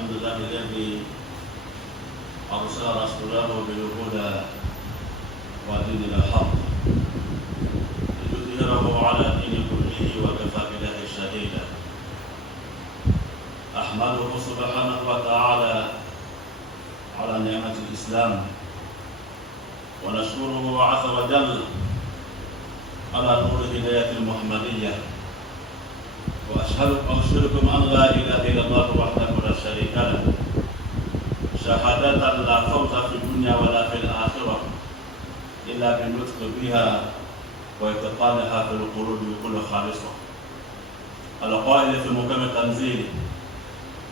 الحمد لله الذي أرسل رسوله بالهدى ودين الحق ليظهره على دين كله وكفى بالله شهيدا. أحمده سبحانه وتعالى على نعمة الإسلام، ونشكره عز وجل على نور الهداية المحمدية، وأشهدكم أن لا إله إلا الله وحده لا شريك له، شهادة لا فوز في الدنيا ولا في الآخرة إلا بالنطق بها وإتقانها في القلوب بكل خالصة. القائل في محكم تنزيله: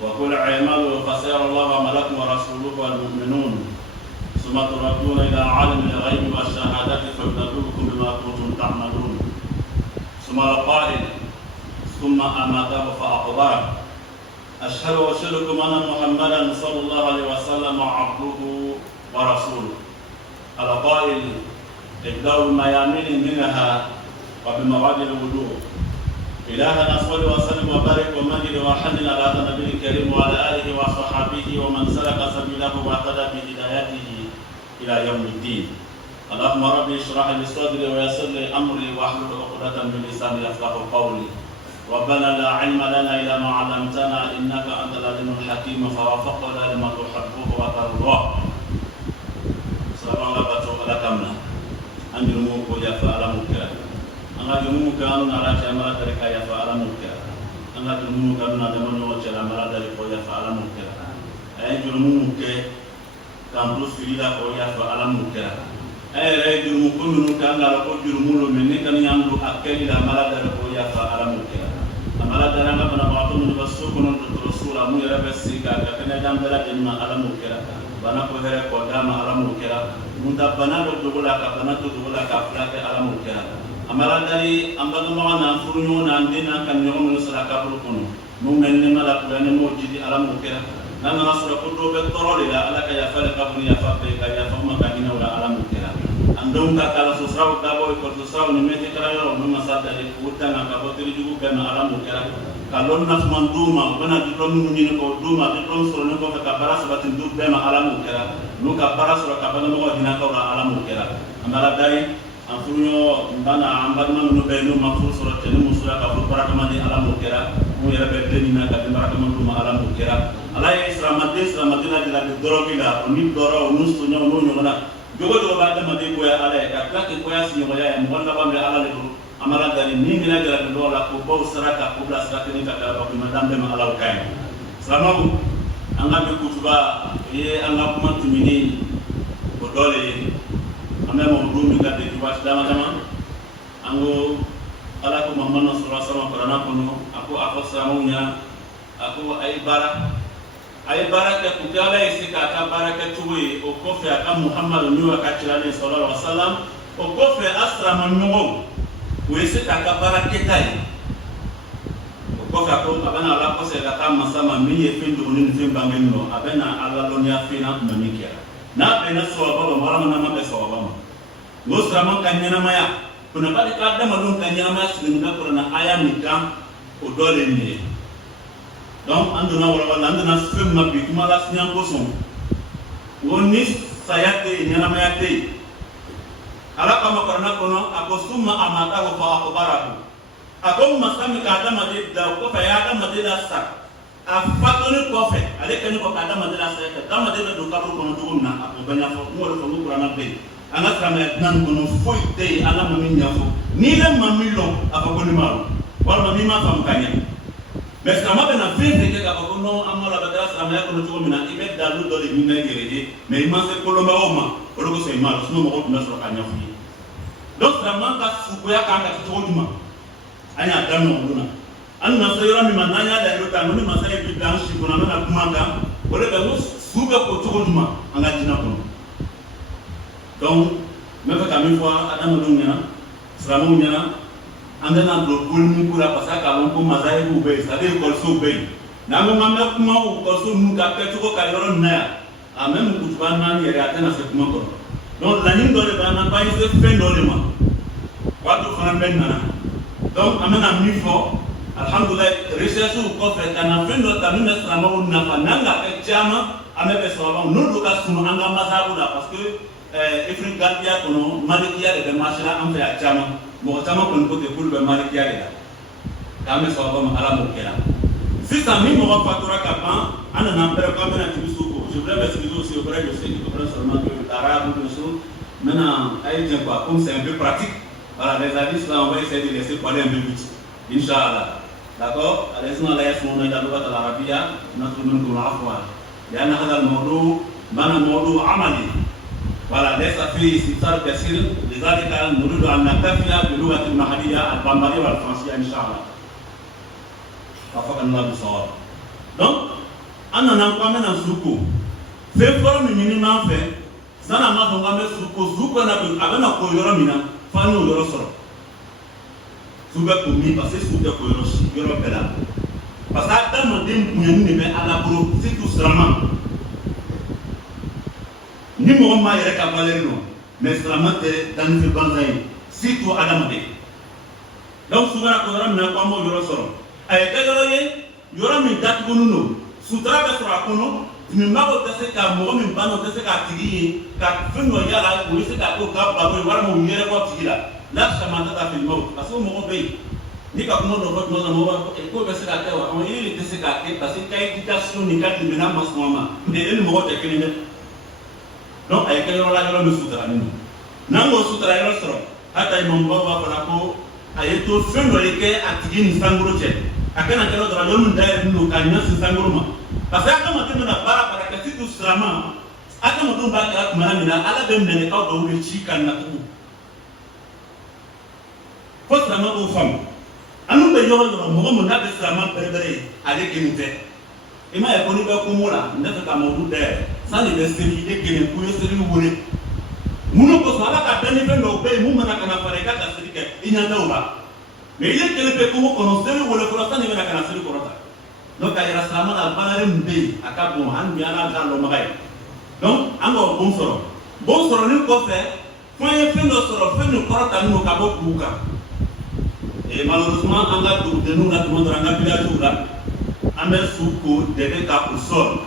وقل اعملوا فسيرى الله عملكم ورسوله والمؤمنون ثم تردون إلى عالم الغيب والشهادة فينبئكم بما كنتم تعملون. ثم القائل: ثم أماته فأقبره. أشهدكم أن محمدا صلى الله عليه وسلم عبده ورسوله. القائل: ابدأوا الميامين منها وبمواد الوضوء. إلهنا صل وسلم وبارك ومجد وحنن على النبي الكريم وعلى آله وصحبه ومن سلك سبيله واهتدى بهدايته إلى يوم الدين. اللهم ربي اشرح لي صدري ويسر لي أمري واحلل عقدة من لساني يفقهوا قولي. ربنا لا علم لنا إلا ما علمتنا إنك أنت العليم الحكيم فوفقنا لما تحبه وترضاه. سلام عليكم أنجموك يا فألمك أنجموك أن نراك أمرا ذلك يا فألمك أنجموك أن ندمنك أمرا ذلك يا فألمك أنجموك كان تسفيلا يا فألمك أنجموك منك أن لا تجرمون منك أن يندو أكل أمرا ذلك يا فألمك أمرا ذلك أن بعضهم يبصرون الرسول أمو يربسك كأن دامبلا جنما ألمك bana ko here ko dama alamu kera munda bana do dogola ka bana to dogola ka flake alamu kera amara dari ambaga ma na furunyo na ndina kan nyo no sala ka buru kono mo menne mala ko ne mo jidi alamu kera nan na sura ko do be torole la ala ka ya fale ka buni ya fa be ka ya fa ma ka hina wala alamu kera andum ka kala so saw ka boy ko to saw ni mete kala yo no ma sa dali ko tanga ka ko tiri jugu be na alamu kera kalon nas man duma bana diplom ni ko duma diplom so ne ko ka bara sabatin du be ma alamu kera nu ka bara so ka bana mo dina ka alamu kera amala dari an funyo bana ambarma no be no ma fu so te no musula ka fu bara ma di alamu kera mu yere be deni na ka bara ma duma alamu kera ala ya isramadina dila de dorobila ni doro nu so nyo no nyo na jogo do ba de ma de ko ya ala ka ka ko ya si nyo ya mo na ba me ala le amara dari ni mina gara do la ko bo saraka ko bla saraka ni ka ba ko madam be ma ala kay salamu anga be kutuba ye anga kuma tumini ko dole ame mo dumi ka de tuba dama ango ala ko mamma sallallahu alaihi wasallam karana kono ako samunya ako ay bara ke kutala isika ka baraka tuwe o ko fe aka muhammad nuwa ka tilane sallallahu alaihi wasallam o ko fe asra manugo wese taka baraketai ko ka ko abana ala ko se ka masama miye findo ni fimba ngeno abana ala lonya fina mamikia na bena so baba mara na ma be so baba no sama kanyana maya kuna bali ka da malun kanyana ma singa ko na aya mikam o dole ni donc anduna wala anduna fimma bi kuma la sinya ko son woni sayate nyana maya te ala kama korana kono ako summa amata ko fa akbarahu ako masami ka adama de da ko fa ya adama de da sa afatoni ko fe ale kan ko ka adama de da sa ka adama de do ka ko kono do na ako banya fo mo ko ko kurana be ana trama nan kono foi de ala mami nyafo ni le mamilo ako ko ni maru wala mami ma fam kanya mais kama bena fete ke ka ko no amala ba da sa ma ko no to mina ibe dalu do le mina gereje mais ma se ko lo ma o ma o lo ko se ma so mo ko na so kanya fu. Donc vraiment ka sukuya ka ka toduma anya dano luna anna sayra mi mananya da yota no ma sai bi dan shi kuna na kuma ka wala ka suga ko toduma anga dina ko. Donc me fa ka mi fo adam dunya salamu nya anda na do kulmu kula pasaka won ko mazai bu be sa de ko so be na mo mamma kuma ko so nu ka ke to ka yoro na a même kutuba na ni ya tana se kuma ko. Donc la ligne dole bana ba ise fe dole ma watu fana ben nana donc amena mi fo alhamdulillah recherche kɔfɛ ka na fɛn dɔ ta min bɛ silamɛw nafa n'an ka kɛ caman an bɛ bɛn sababu n'olu ka sunu an ka masabu la parce que Ifri Gambia kɔnɔ malikiya de bɛ marché la an fɛ yan caman mɔgɔ caman kɔni ko ten k'olu bɛ malikiya de la k'an bɛ sababu ma ala m'o kɛra sisan ni mɔgɔ fatura ka ban an nana an bɛrɛ k'an bɛna tigi so ko je voulais m'excuser aussi auprès de ceux qui comprennent seulement que l'arabe ou le chose maintenant aïe quoi comme c'est un peu pratique voilà les hadiths là on va essayer de laisser parler un peu vite Inch'Allah. D'accord? Allez-y, la يسمون إلى اللغة العربية نطلب منكم العفو لأن هذا الموضوع من موضوع عملي ولا ليس فيه استفسار كثير لذلك نريد أن نكتفي باللغة المحلية البمبارية والفرنسية إن شاء الله. وفقنا الله بالصواب. Donc, أنا نقوم من السوق. في فرم من ما في سنة ما نقوم من السوق نبي أبنا كويرا منا فانو يرسل. Soube komi parce que soube koyoro bela parce que dans dem nyani ne be ala bro c'est tout seulement ni mo ma yere ka valer non mais seulement te dans ce banzai si tout adam de donc soubara koyoro na ko mo yoro soro ay ka yoro ye yoro mi dat ko nuno sutra be soro akono mi mago tese ka mo mi bano tese ka tigi ka fengo yala ko se ka ko ka babo wala mo yere ko tigi la la chamanda ta fil maut parce que mo be ni ka kuma do ko no mo ko be se ka te wa on yi te se ka ke parce que kay éducation ni ka ni na mas mama de el mo te kene donc ay ka yoro la yoro mi sutra ni na ngo sutra yoro soro ata imam baba fala ko ay to fengo le ke atigi ni sanguro che akana kero do la yoro ndai no ka ni sanguro ma parce que aka ma te na para ka ti tu srama aka mo do ba ka kuma na ala be mene ka do wi chi kan na tu faut vraiment aux femmes. Anu be yoro yoro mo mo na be vraiment berbere ale kenite. E ma e ko ni be ko mo la nda ka mo du de. Sa ni be seri de kene ku yo seri wure. Muno ko sala ka tani be no be mu mana kana fare ka ta seri ke inya da uba. Me ile kene be ko mo kono seri wure ko sa ni be na kana seri ko rota. Donc ka ira sama na balare mbe aka bon han bi ana ga lo magai. Donc ando bon soro. Bon soro ni ko fe fo ye fe no soro fe no ko rota no ka bo kuka. Et malheureusement, on a de nous, on a village là, on a sous des cas pour sol.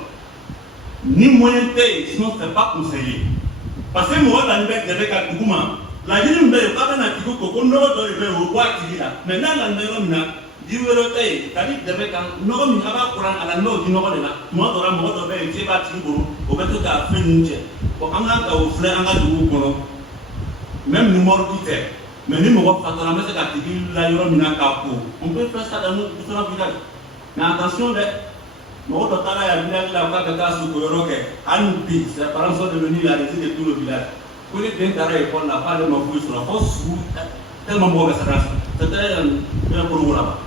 Ni moyen de sinon c'est pas conseillé. Parce que moi, dans le bec de cas pour moi, la vie me fait pas un petit peu qu'on ne doit pas au bois qui là. Maintenant, la maison là, du véloté, c'est-à-dire de bec, nous on a pas courant à la nord du nord de là. Moi, dans la mode de bec, c'est pas toujours au bec de la fin d'une chaîne. Pour un an, au frère, un an de vous, même numéro qui fait. Mais nous, on va faire ça la yoro mina kapo. On peut faire ça dans nos différents villages. Mais attention, nous on doit aller à village là, on va faire sous yoro que Anoupi, ses parents sont devenus la résidence de tout le village. Pour les bien carrés, on n'a pas de mafouille sur la force ou tellement mauvais ça reste. C'était un pour vous là-bas.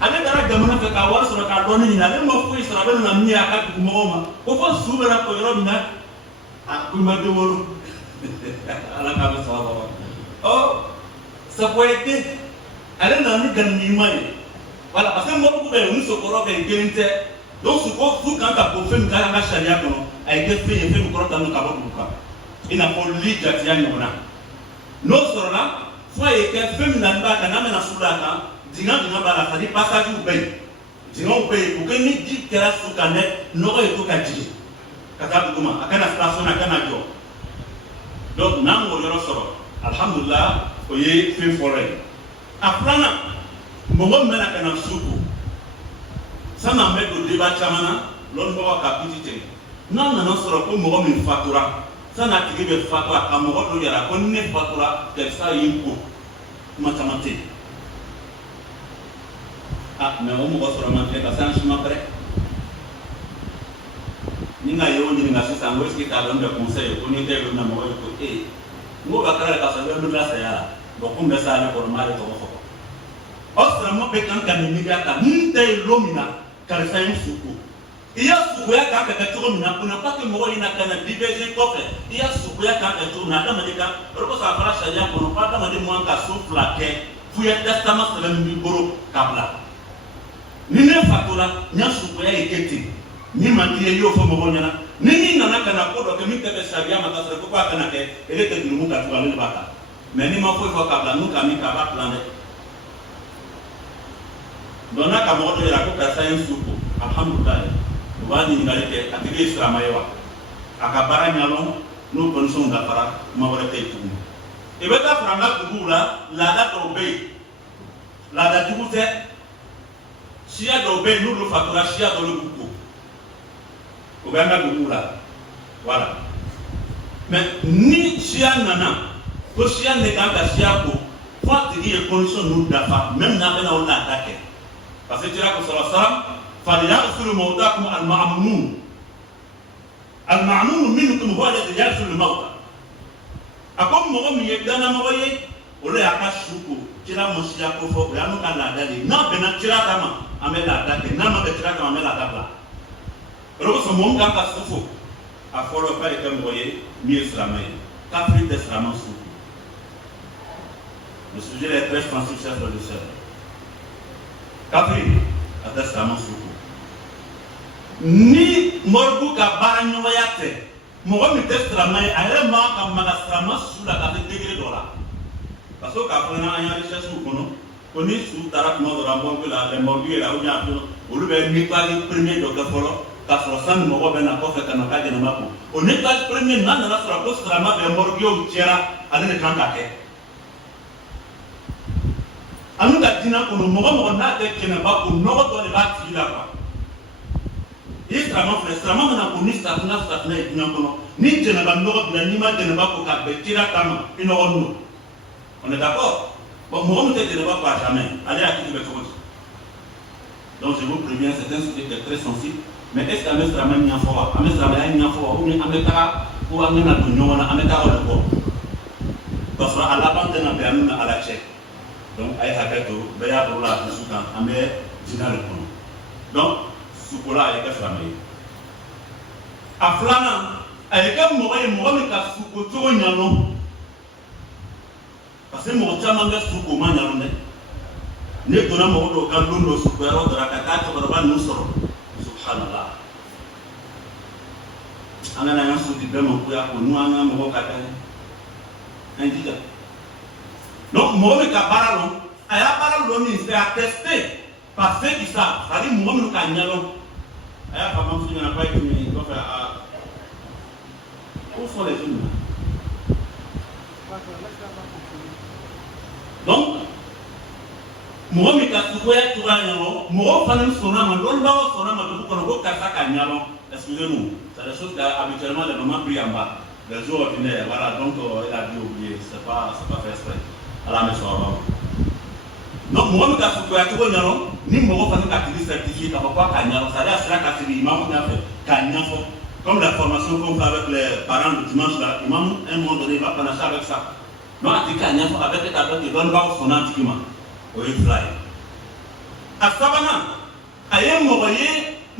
Avec la gamine fait qu'avoir sur le carbone, il y a des mafouilles sur la belle on a mis à quatre mois. Pourquoi s'ouvre la yoro mina? Ah, vous m'avez dit, à la cabane ça va. Oh, ça peut être. Elle n'a ni gagné. Voilà, parce que moi, vous pouvez nous socorrer avec une guérinte. Donc, ce qu'on fout quand t'as pour faire une carrière charia, a été fait et fait une crotte dans le cabot. Il n'a pas lu Jatia Nona. Nous sommes là, soit il y a fait une namba, quand on a sous la main, disant que nous avons fait passage au pays. Disons au pays, pour que nous disions que la sous-canette n'aurait pas qu'à dire. Katabouma, à quelle station, à quel jour. Donc, nous avons alhamdulillah oye fin forêt a plana mbogo mena kana suku sana medo débat chamana lon mbogo kapitite nan na soro ko mbogo min fatura sana tigi be fatura ka mbogo do yara ko ne fatura de sa yimko matamate ah mais o mbogo soro man ka san chima pré ninga yo ni nga sisa ngweski ka don de conseil ko ni te na mbogo ko ngo bakara ka sa yo la sa ya do kum da sa le ko ma le to ko ostra mo be kan kan ni ga ka nte lomina ka sa yin suku iya suku ya ka ka to mina kuna pa ke mo ina kana divese ko fe iya suku ya ka to na da madika ro ko sa fara sa ya ko no pa da madi mo an ka so flake fu ya testament sa mi boro kabla ni ne fatura nya suku ya iketi ni mandiye yo fo mo nyana nini nana kana kodo ke min tebe sharia mata sere ko kana ke ele te dulu ka tuwa le baka mais ni ma fo kabla nu ka mi ka ba plan de donc n'a ka mɔgɔ dɔ yira ko karisa ye n su ko alhamdulilayi u b'a ɲininkali kɛ a tigi ye sirama ye wa a ka baara ɲɛdɔn n'o condition dafara kuma wɛrɛ tɛ yen tuguni i bɛ taa fara an ka duguw la laada dɔw bɛ yen laada jugu tɛ siya dɔw bɛ yen n'olu fatura siya dɔ de b'u ko o bɛ an ka duguw la voilà mais ni siya nana ko siya ne kan ka siya ko fo a tigi ye condition ninnu dafa même n'a bɛna o laada kɛ parce que kira ko sallallahu alaihi wa sallam falyaghsilu mawtakum al-ma'mumun al-ma'mum minkum huwa alladhi yaghsilu al-mawta a ko mɔgɔ min ye danamɔgɔ ye olu y'a ka su ko kira ma siya ko fɔ o y'an ka laada de ye n'a bɛnna kira kama an bɛ laada kɛ n'a ma bɛn kira kama an bɛ laada bila o de kosɔn mɔgɔ min kan ka su fo a fɔlɔ k'a ye kɛ mɔgɔ ye min ye silamɛ ye kafiri tɛ silamɛ su ko le sujet est très sensible chers frères et sœurs kafiri a tɛ silamɛ su ko ni mɔribu ka baara ɲɔgɔnya tɛ mɔgɔ min tɛ silamɛ ye a yɛrɛ man ka maga silamɛ su la ka se degré dɔ la parce que k'a fɔ n'an an y'a recherche kɔnɔ ko ni su taara tuma dɔ la an bɔ ko la les morgues yɛrɛ ou bien olu bɛ nettoyer premier dɔ kɛ fɔlɔ k'a sɔrɔ sani mɔgɔ bɛ na kɔfɛ ka na k'a ɲɛnama ko o nettoyer premier n'a nana sɔrɔ ko silamɛ bɛ morguew cɛra ale de kan ka kɛ an ka diinɛ kɔnɔ mɔgɔ mɔgɔ n'a tɛ kɛnɛba ko nɔgɔ dɔ de b'a tigi la quoi i ye silamɛ filɛ silamɛ mana ko ni safunɛ ye diinɛ kɔnɔ ni jɛnɛba nɔgɔ bila n'i ma jɛnɛba ko k'a bɛn kira kama i nɔgɔ nɔ on est d'accord bon mɔgɔ min tɛ jɛnɛba ko a jamais ale hakili bɛ cogo di donc je vous préviens c'est un sujet qui est très sensible mais est ce que an bɛ silamɛ ɲɛfɔ wa an bɛ silamɛya ɲɛfɔ wa ou bien an bɛ taga ko an bɛna don ɲɔgɔn na an bɛ taga o de kɔ k'a sɔrɔ a laban tɛna bɛn an bɛna ala cɛ donc a ye hakɛ to bɛɛ y'a dɔn la a dusu kan an bɛ diinɛ de kɔnɔ donc sukola a ye kɛ silamɛ ye a filanan a ye kɛ mɔgɔ ye mɔgɔ min ka suko cogo ɲɛdɔn parce que mɔgɔ caman bɛ suko ma ɲɛdɔn dɛ ne donna mɔgɔ dɔw ka don dɔ sukoyɔrɔ dɔ la ka taa cɛkɔrɔba ninnu sɔrɔ subhanallah an kana y'an suti bɛɛ ma koya ko n'u an ka mɔgɔ ka kɛ an jija donc mɔgɔ min ka baara dɔn a y'a baara dɔn min c'est attesté par ceux qui savent c'est à dire mɔgɔ minnu ka ɲɛdɔn a y'a faamu ɲɛna k'a ye min ye kɔfɛ où sont les jeunes donc mɔgɔ min ka sukoya cogoya ɲɛdɔn mɔgɔw fana sɔnna ma dɔnnibagaw sɔnna ma dugu kɔnɔ ko karisa ka ɲɛdɔn excusez-nous c'est des choses qu'habituellement les mamans prient en bas les jours ordinaires voilà donc il a dû oublier c'est pas fait exprès ala mɛ sɔn a ma donc mɔgɔ min ka sukoya cogo ɲɛdɔn ni mɔgɔ fana ka tigi certifié k'a fɔ k'a ka ɲɛdɔn c'est à dire a sera ka sigi imamu ɲɛfɛ k'a ɲɛfɔ comme la formation qu'on fait avec les parents du dimanche là imam un moment donné il va panacher avec ça donc a tigi k'a ɲɛfɔ a bɛ kɛ k'a dɔn que dɔnnibagaw sɔnna a tigi ma o ye fila ye a sabanan a ye mɔgɔ ye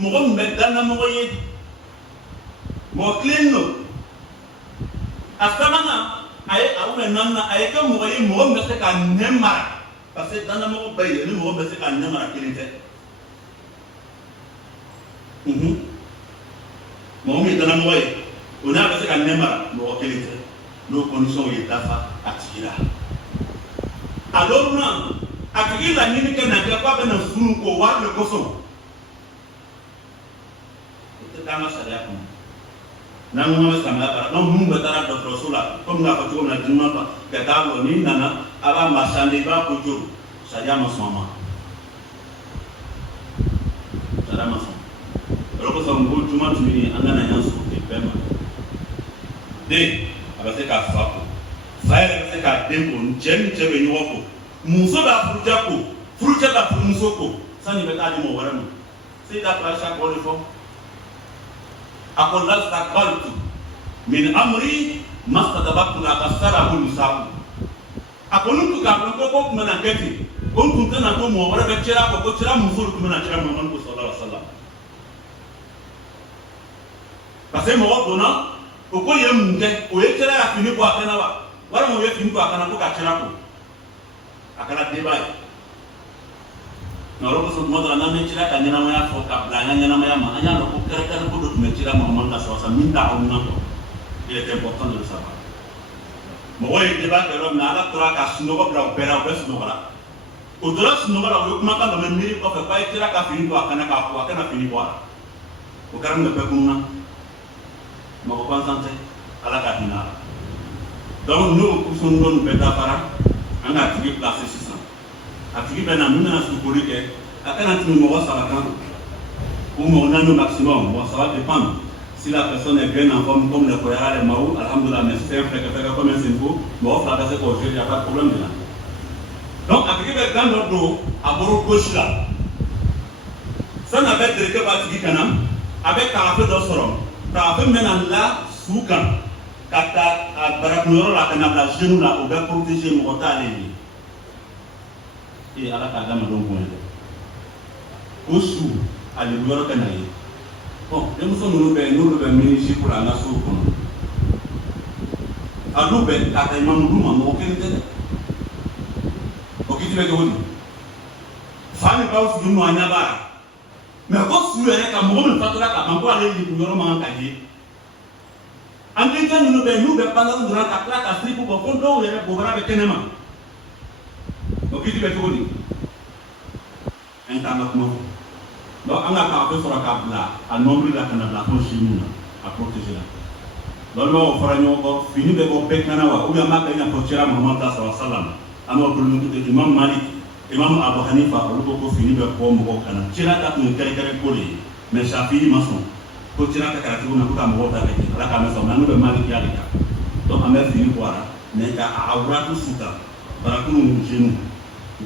mɔgɔ min bɛ danamɔgɔ ye mɔgɔ tilen don a sabanan a ye ou bien naaninan a ye kɛ mɔgɔ ye mɔgɔ min bɛ se ka nɛ mara parce que danamɔgɔ bɛɛ ye ni mɔgɔ bɛ se ka nɛ mara kelen tɛ mɔgɔ min ye danamɔgɔ ye o n'a bɛ se ka nɛ mara mɔgɔ kelen tɛ n'o condition ye dafa a tigi la alors na a tigi laɲini kɛ na kɛ k'a bɛna furu k'o wari de kosɔn o tɛ taa an ka sariya kɔnɔ n'an ko an bɛ silamɛya baara donc minnu bɛ taara dɔgɔtɔrɔso la komi n k'a fɔ cogo min na diɲɛ ma ka taa lɔ n'i nana a b'a marchander i b'a ko joro sariya ma sɔn a ma sariya ma sɔn o de kosɔn n ko juma tun an kana yan sɔrɔ ten bɛɛ ma den a bɛ se k'a fa ko fa yɛrɛ bɛ se k'a den ko cɛ ni cɛ bɛ ɲɔgɔn ko muso b'a furucɛ ko furucɛ b'a furumuso ko sani bɛ taa di mɔgɔ wɛrɛ ma se ka to a sa kɔ de fɔ a ko lastakbaltu min amri mastadabatu la kasarahu nisabu a ko n'u tun k'a fɔ ko tun bɛna kɛ ten ko n tun tɛna to mɔgɔ wɛrɛ bɛ cɛra kɔ ko cɛra muso tun bɛna cɛra Muhamadu ko sallallahu alaihi wa sallam parce que mɔgɔ donna o ko ye mun kɛ o ye cɛra ka fini bɔ a kɛnɛ wa walima o ye fini bɔ a kana ko ka cɛra ko a kɛra débat ye nka o de kosɔn tuma dɔ la n'an bɛ cɛra ka ɲɛnamaya fɔ ka bila an ka ɲɛnamaya ma an y'a dɔn ko kɛrɛkɛrɛ ko dɔ tun bɛ cɛra Muhamadu ka sallallahu alaihi wa sallam min t'aw na kɔ il est important de le savoir mɔgɔ ye débat kɛ yɔrɔ min na ala tora ka sunɔgɔ bila o bɛɛ la o bɛɛ sunɔgɔra au-delà de nɔgɔ la o ye kumakan dɔ mɛ miiri kɔfɛ k'a ye kira ka fini bɔ a kana k'a ko a kana fini bɔ a la o kɛra min bɛɛ kunna mɔgɔ gansan tɛ ala ka hinɛ a la donc n'o kusɔn dɔnni bɛɛ dafara an k'a tigi place sisan a tigi bɛ na min bɛna sukori kɛ a kana tɛmɛ mɔgɔ 3 kan ou mɔgɔ 4 au maximum bon ça va dépendre si la personne est bien en forme comme le koyara les maou alhamdoulilah mais si c'est un frère comme un sinfo mɔgɔ 2 bɛ se k'o gérer y a pas de problème de là. Donc, a tigi bɛ gan dɔ don a bolo gauche la sani a bɛ dereke b'a tigi kana a bɛ tagafe dɔ sɔrɔ tagafe min bɛ na la su kan ka taa a barakunyɔrɔ la ka na bila genou la o bɛ protéger mɔgɔ t'ale ye ala k'a adamadenw bonya dɛ o su a lebu yɔrɔ ka na ye bon denmuso ninnu bɛ yen n'olu bɛ mini si pour an ka sow kɔnɔ a dun bɛ k'a ta imamu d'u ma mɔgɔ kelen tɛ dɛ. Kita bɛ cogo di fa ni baw sigi ɲɔgɔn ɲɛ b'a la mais ko su yɛrɛ ka mɔgɔ min fatura ka ban ko ale libu yɔrɔ man ka ye an denkɛ ninnu bɛ yen n'u bɛ pantalon dɔrɔn ka tila ka siriku bɔ fo dɔw yɛrɛ bobara bɛ kɛnɛma o kiti bɛ cogo di an t'an ka kuma fɔ donc an ka k'a bɛ sɔrɔ k'a bila a nombre la ka na bila fo sini na a protéger la loolu fɔra ɲɔgɔn kɔ fini bɛ bɔ bɛɛ kana wa ou bien an b'a kɛ i n'a fɔ cɛla Muhammad sallallahu alaihi wa sallam an b'a bolo imam Malik imam Abu Hanifa olu ko fini bɛ bɔ mɔgɔw kana cɛla ta tun ye kɛrɛkɛrɛ ko de ye mais Shafi'i ma sɔn ko cɛla ka kɛra cogo min na ko ka mɔgɔw ta kɛ ten ala k'a mɛn sɔn mais an bɛ Malik ya de kan donc an bɛ fini bɔ a la mais ka a awuratu suta barakulu ni genou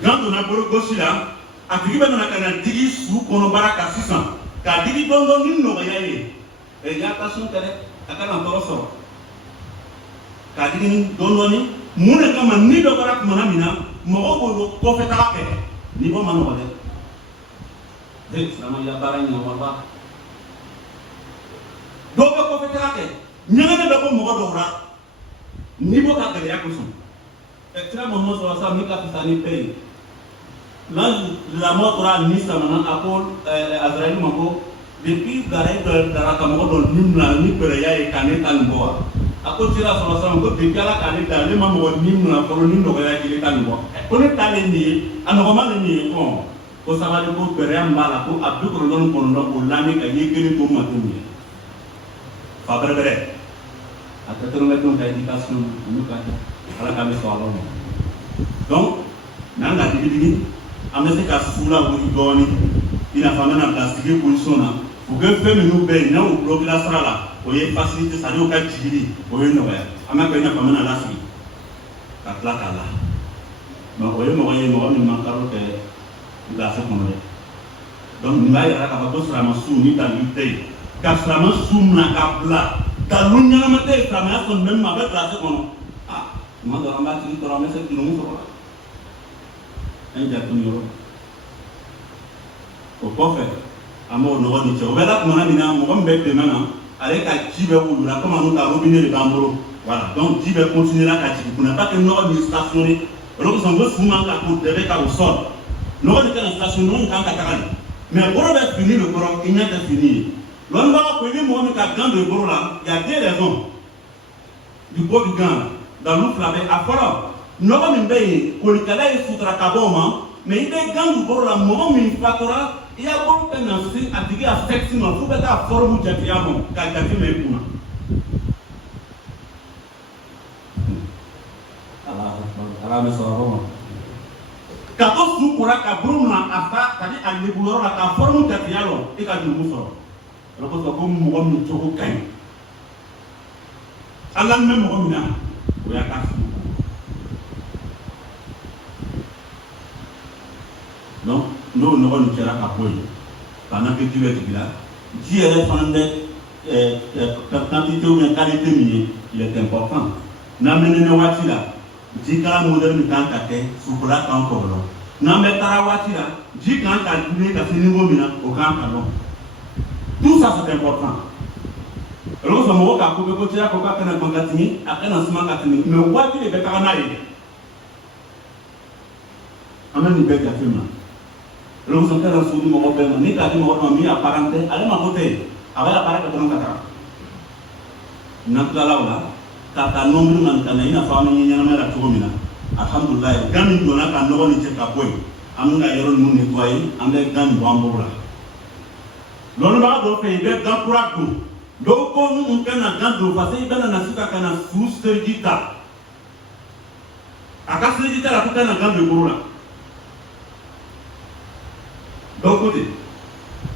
gan donna bolo gauche la a tigi bɛ nana ka na digi su kɔnɔbara kan sisan ka digi dɔɔnin ni nɔgɔya ye i y'a ta sun tɛ dɛ a kana tɔɔrɔ sɔrɔ ka digi dɔɔnin mun de kama ni dɔ bɔra kumana min na mɔgɔ b'o kɔfɛtaga kɛ ni bɔ ma nɔgɔ dɛ silamɛ ya baara ɲɛ wala dɔw bɛ kɔfɛtaga kɛ ɲɛgɛnɛ bɛ bɔ mɔgɔ dɔw la ni bɔ ka gɛlɛya kosɔn kira Muhammad sallallahu alaihi wasallam min ka fisa ni bɛɛ ye lamɔ tora ni samana a ko Azraïl ma ko depuis gara dɔ dara ka mɔgɔ dɔ ni gɛlɛya ye ka ne ta nin bɔ wa a ko cira sallallahu alaihi wasallam ko depuis ala k'ale da ale ma mɔgɔ ni mun na fɔlɔ ni nɔgɔya kelen ta nin bɔ ko ne taalen nin ye a nɔgɔma nin ye ko sabali ko gɛlɛya min b'a la ko a 99 o lamɛn ka ye kelen to ma denw ye fa bɛrɛbɛrɛ a tɛ tɛrɛmɛdenw ka éducation olu ka ala k'an bɛ sɔn a la ma donc n'an ka digi an bɛ se ka sula wuli dɔɔnin i n'a fɔ an bɛna bila sigi position na u bɛ fɛn minnu bɛ yen n'u bloquera sira la o ye facilité c'est-à-dire u ka jigili o ye nɔgɔya an b'a kɛ i n'a fɔ an bɛna lasigi ka tila k'a la mais o ye mɔgɔ ye mɔgɔ min man karo kɛ gilasi kɔnɔ dɛ donc nin b'a yira k'a fɔ ko silamɛ su ni dalu tɛ yen ka silamɛ su minɛ k'a bila dalu ɲɛnama tɛ yen silamɛya sɔn bɛ min ma a bɛ gilasi kɔnɔ tuma dɔ an b'a tigi tɔrɔ an bɛ se k'i numu sɔrɔ la an jate yɔrɔ o kɔfɛ an b'o nɔgɔ ni cɛ o bɛ la kumana min na mɔgɔ min bɛ dɛmɛ na ale ka ji bɛ wulula comme an ka robinet de b'an bolo voilà donc ji bɛ continuer la ka jigin kunna pas que nɔgɔ ni stationné olu ko sɔn ko su man ka ko dɛbɛ ka o sol nɔgɔ ni kana stationné nɔgɔ ni kan ka taga ni mais bolo bɛ fini de kɔrɔ i ɲɛ tɛ fini ye lɔnni b'a ko i ni mɔgɔ min ka gan don i bolo la y a deux raisons du bɔ du gan dalu fila bɛ a fɔlɔ nɔgɔ min bɛ yen kolikɛla ye sutura ka bɔ o ma mais i bɛ gan don bolo la mɔgɔ min fatura i y'a bolo bɛ na se a tigi a sexe ma fo bɛ taa forme jate a ma ka jate mɛ i kunna ala bɛ sɔrɔ o ma ka to su kora ka bolo na a fa c'est à dire a lebu yɔrɔ la ka forme jate a lɔ e ka jurumu sɔrɔ o de kosɔn ko mɔgɔ min cogo ka ɲi ala mɛ mɔgɔ min na o y'a ka furu donc n'o nɔgɔ nin kɛra ka bɔ yen pendant que ji bɛ jigin la ji yɛrɛ fana bɛ quantité ou bien qualité min ye il est important n'an bɛ nɛnɛ waati la ji kala modèle min kan ka kɛ sukola kan kɔrɔlɔ n'an bɛ taara waati la ji kan ka wuli ka se niveau min na o kan ka dɔn tout ça c'est important olu sɔn mɔgɔ k'a ko bɛ ko cɛya ko k'a kana gbɔn ka tɛmɛ a kana suma ka tɛmɛ mais waati de bɛ taga n'a ye an bɛ nin bɛɛ jate minɛ olu sɔn kana so di mɔgɔ bɛɛ ma ni k'a di mɔgɔ ma min y'a parent tɛ ale ma ko tɛ yen a bɛ baara kɛ dɔrɔn ka taga n'an tilala o la k'a ta nombre man ka na i n'a fɔ an bɛ ɲɛnamaya la cogo min na alhamdulilayi gan min donna ka nɔgɔ nin cɛ ka bɔ yen an ka yɔrɔ ninnu nettoyer an bɛ gan nin bɔ an bolo la lɔnnibaga dɔw fɛ i bɛ gan kura don dɔw ko minnu ka na gan don parce que i bɛna na sisan ka na su seliji ta a ka seliji ta la ko ka na gan don i bolo la dɔw ko ten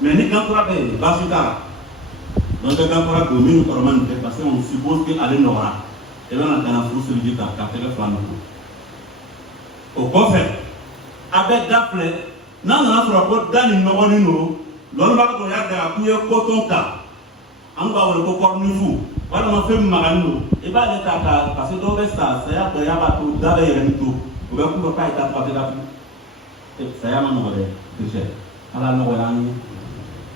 mais ni gan kura bɛ yen baasi t'a la donc gan kura don minnu kɔrɔma nin tɛ parce que on suppose que ale nɔgɔra i bɛna ka na su seliji ta ka tɛgɛ fila nugu o kɔfɛ a bɛ da filɛ n'a nana sɔrɔ ko da nin nɔgɔlen don lɔnnibaga dɔ y'a kɛ k'u ye coton ta an b'a wele ko kɔrɔnifu walima fɛn maganin don i b'ale ta ka parce que dɔw bɛ sa saya gɛlɛya b'a to da bɛ yɛlɛn to o bɛ k'u k'a ye ta papiye la saya ma nɔgɔ dɛ tisɛ ala nɔgɔya an ye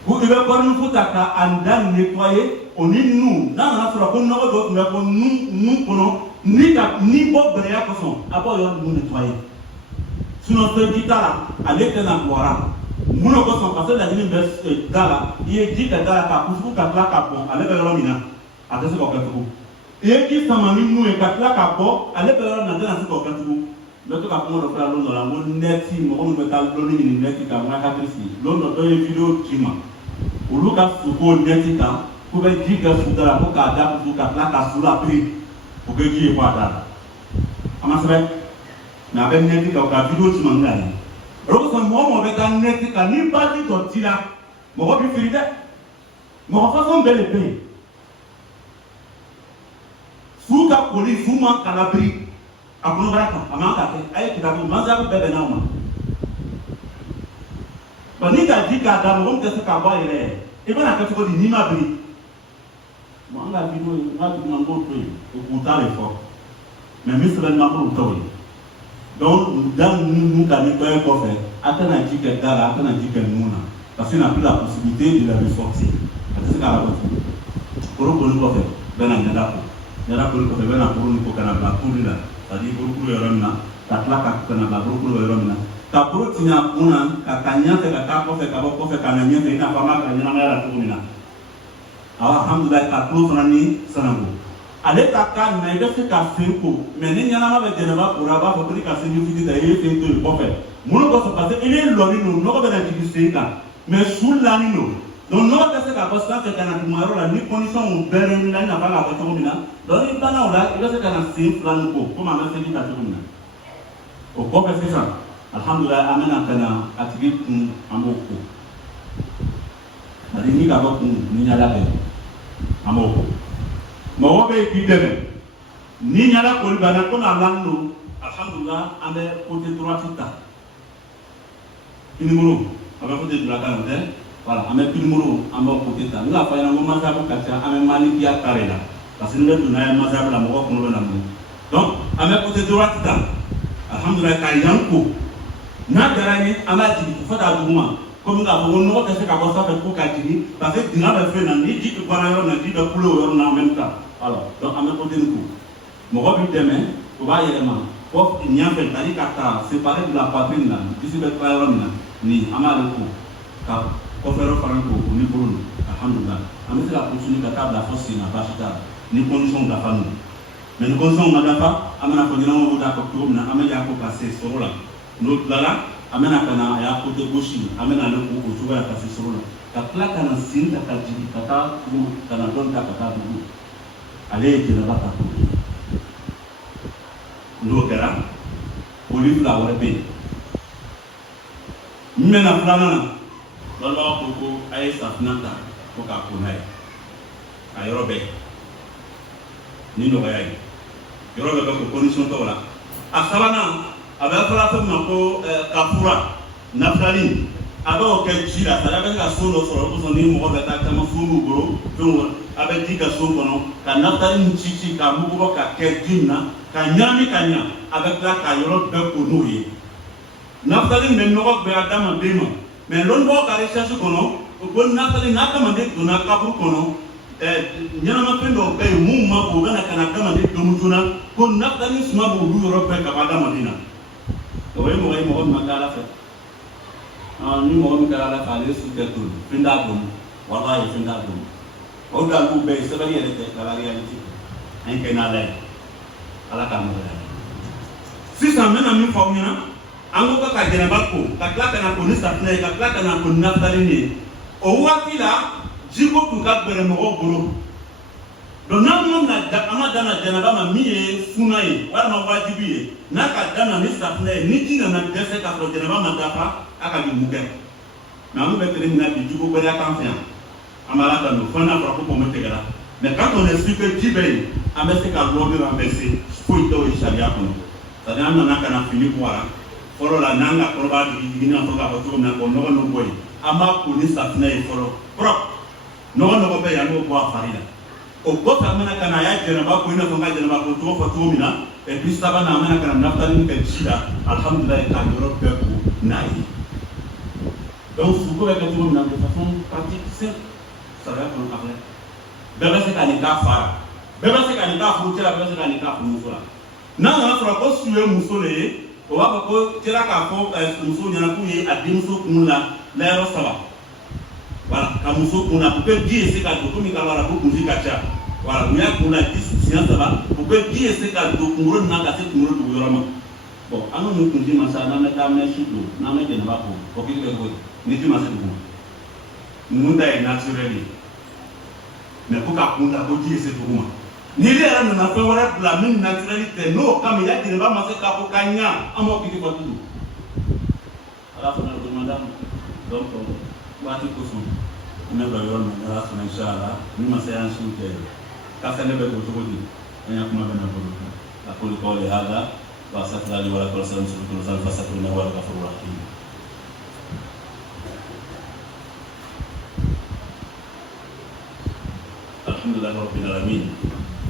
ko i bɛ kɔrɔnifu ta ka a da nettoyer o ni nu n'a nana sɔrɔ ko nɔgɔ dɔ tun bɛ ko nun kɔnɔ ni bɔ gɛlɛya kosɔn a b'o yɔrɔ ninnu nettoyer sinon seliji t'a la ale tɛna bɔra mun na kosɔn parce que laɲini bɛ da la i ye ji kɛ da la k'a kusugu ka tila ka bɔn ale bɛ yɔrɔ min na a tɛ se k'o kɛ tugun i ye ji sama ni nun ye ka tila ka bɔ ale bɛ yɔrɔ min na a tɛna se k'o kɛ tugun n bɛ to ka kuma dɔ fɔ a lon dɔ la n ko nɛti mɔgɔ minnu bɛ taa lɔnni ɲini nɛti kan n ka hakili sigi lon dɔ ye video ci ma olu ka su ko nɛti kan k'u bɛ ji kɛ su da la ko k'a da kusugu ka tila ka su la piri o kɛ ji ye fɔ a da la a ma sɛbɛn mais a bɛ nɛti kan o ka video ci ma n ka ye o de kosɔn mɔgɔ mɔgɔ bɛ taa nɛti kan ni baji dɔ ci la mɔgɔ bɛ fili dɛ mɔgɔ fasɔn bɛɛ de bɛ yen su ka koli su man kala biri a kɔnɔbara kan a man ka kɛ a ye kitabu mansabu bɛɛ bɛ n'aw ma bon ni ka ji k'a da mɔgɔ min tɛ se k'a bɔ a yɛrɛ i bɛna kɛ cogo di n'i ma biri bon an ka video n ka video n b'o to yen o k'u ta de fɔ mais min sɛbɛnni ma k'o t'o ye donc da ninnu ka nettoyer kɔfɛ a kana ji kɛ da la a kana ji kɛ nun na parce que n'a plus la possibilité de la ressortir a tɛ se k'a labɔ tugun koro koli kɔfɛ bɛ na ɲɛda ko ɲɛda koli kɔfɛ bɛ na koro ni ko kana bila kuli la c'est à dire borokuru yɔrɔ min na ka tila ka kana bila borokuru yɔrɔ min na ka boro tiɲɛ a kun na ka taa ɲɛfɛ ka taa kɔfɛ ka bɔ kɔfɛ ka na ɲɛfɛ i n'a fɔ an b'a kɛ ɲɛnamaya la cogo min na awɔ alhamdulilayi ka tulo fana ni sanango ale ta k'a na i bɛ se ka sen ko mais ni ɲɛnama bɛ jɛnɛba kora a b'a fɔ ko ni ka sen fiti ta i ye sen to yen kɔfɛ mun kosɔn parce que i ye lɔri don nɔgɔ bɛ na jigin sen kan mais su lannen don donc nɔgɔ tɛ se ka bɔ sanfɛ ka na duguma yɔrɔ la ni condition bɛɛ bɛ la i n'a fɔ a b'a fɔ cogo min na donc ni banna o la i bɛ se ka na sen fila nin ko komi an bɛ seli ta cogo min na o kɔfɛ sisan alhamdulilayi an bɛna ka na a tigi kun an b'o ko c'est à dire ni ka bɔ kun ni ɲada bɛ an b'o ko mɔgɔ bɛ yen k'i dɛmɛ ni ɲada koli banna komi a lannen don alhamdulilayi an bɛ côté droite ta pinimolo a bɛ côté droite kan tɛ voilà an bɛ pinimolo an b'o côté ta n k'a fɔ a ɲɛna ko masabu ka ca an bɛ malikiya kare la parce que ni bɛ donna ye masabu la mɔgɔ kɔnɔ bɛ na minɛ donc an bɛ côté droite ta alhamdulilayi ka yan ko n'a diyara n ye an b'a jigin fo k'a duguma komi k'a fɔ ko nɔgɔ tɛ se ka bɔ sanfɛ ko k'a jigin parce que dingɛ bɛ fɛn na ni ji bɔra yɔrɔ min na ji bɛ kule o yɔrɔ na en même temps alors donc an bɛ côté nin ko mɔgɔ b'i dɛmɛ o b'a yɛlɛma fɔ ɲɛfɛ c'est à dire ka taa séparé de la poitrine la disi bɛ kila yɔrɔ min na ni an b'ale ko ka kɔfɛ yɔrɔ fana ko o ni bolo don alhamdulilayi an bɛ se ka continuer ka taa bila fɔ sen na baasi t'a la ni condition dafa n'o mais ni condition ma dafa an bɛna fɔ ɲɛnama b'o da cogo min na an bɛ y'a ko ka se sɔrɔ la n'o tilala an bɛna ka na a y'a côté gauche an bɛna ale ko o cogoya ka se sɔrɔ la ka tila ka na sen ta ka jigin ka taa tugu ka na dɔɔni ta ka taa dugu ale ye jɛnɛba ta ko n'o kɛra poli fila wɛrɛ bɛ yen n bɛna filanan na lɔnnibaga ko a ye safinɛ ta ko k'a ko n'a ye a yɔrɔ bɛɛ ni nɔgɔya ye yɔrɔ bɛɛ bɛ ko condition tɔw la a sabanan a bɛ fɔra fɛn min ma ko kafura nafilani a b'o kɛ ji la c'est à dire a bɛ se ka so dɔ sɔrɔ o kosɔn ni mɔgɔ bɛ taa caman so b'u bolo fɛnw a bɛ ji kɛ so kɔnɔ ka nafilani ci ka mugu bɔ ka kɛ ji in na ka ɲagami ka ɲa a bɛ tila ka yɔrɔ bɛɛ ko n'o ye nafilani bɛ nɔgɔ bɛɛ adamaden ma mais lɔnnibagaw ka recherche kɔnɔ o ko nafilani n'adamaden donna kaburu kɔnɔ ɲɛnamafɛn dɔw bɛ yen mun ma o bɛ na ka na adamaden domu joona ko nafilani suma b'olu yɔrɔ bɛɛ ka bɔ adamaden na o ye mɔgɔ ye mɔgɔ min ma kɛ ala fɛ ni mɔgɔ min kɛra ala fɛ ale su tɛ tolu fɛn t'a bolo walahi fɛn t'a bolo o dalilu bɛɛ ye sɛbɛnni yɛrɛ tɛ kala réalité an ye kɛ n'ala ye ala k'a nɔgɔya sisan n bɛna min fɔ aw ɲɛna ango ka janaba ko ka kla kana ko ni safna ka kla kana ko naftalini o wati la jibo ku ka bere mo bolo do na mo na da amada na janaba ma miye sunai wala ma wajibi ye na ka dana ni safna ni dina na dese ka ko janaba ma dafa aka bi muke na mo betere na bi jibo bere ka fian amala ta no fona fra ko mo tegara mais quand on explique que jibe amese ka lobi renverser faut ito sharia ko ça na na kana fini kwara folo la nanga ko ba di na ko ka ko na ko no no boy ama ko ni safna e folo pro no no ko be ya no ko afarida o ko ta mana kana ya jena ba ko ina ko ga jena ba ko to fa to mina e puis ça va na mana kana naftali ke chida alhamdulillah ka yoro be ko nai donc su ko ka to mina de façon pratique c'est ça va ko après bebe se ka ni ka fara bebe se ka ni ka fu tela bebe se ka ni ka fu musula na na fra ko suwe musole o wa ko tela ka fo muso nyana ku ye adimuso kunla la ro saba voilà ka muso kuna pour que Dieu se ka to ko mi ka wala ko kunji ka cha voilà mu ya kuna science saba pour que Dieu se ka to kumuro na ka se kumuro to yorama bon anu mu kunji ma sa na me ta me shudo na me de na ba ko ki ko ni ti ma se ko mu nda e naturally mais pour ka kunda ko Dieu se to kuma ni le ara na fe wala la même naturalité no kam ya ti ba ma se ka ko kanya amo ki ko tu ala fa na ko madame donc wati ko son ne ba yon na ala fa inshallah ni ma se an su ke ka sa ne be ko to di anya kuma be na ko la ko le hada wa satla li wala ko sallam subhanahu wa ta'ala fa satuna wala ghafurur rahim alhamdulillah rabbil alamin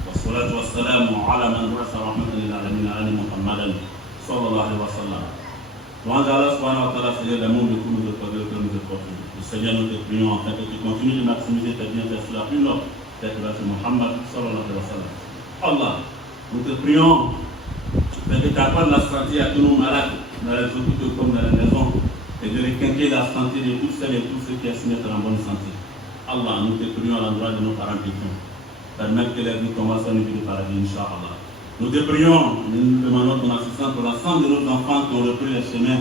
والصلاة والسلام على من بعث رحمة للعالمين على محمد صلى الله عليه وسلم. Louange à Allah subhanahu wa ta'ala, Seigneur d'amour, de tout nous accorder que nous apportons. Le Seigneur, nous te prions afin que tu continues de maximiser ta bienfaits sur la plus longue, telle que c'est Muhammad sallallahu alayhi wa sallam. Allah, nous te prions afin que tu accordes la santé à tous nos malades, dans les hôpitaux comme dans les maisons, et de les quinquer la santé de toutes celles et tous ceux qui aspirent à la bonne santé. Allah, nous te prions à l'endroit de nos parents pécheurs. Permettre que les vies commencent à nous de paradis, Inch'Allah. Nous te prions, nous demandons ton assistance pour l'ensemble de nos enfants qui ont repris les chemins,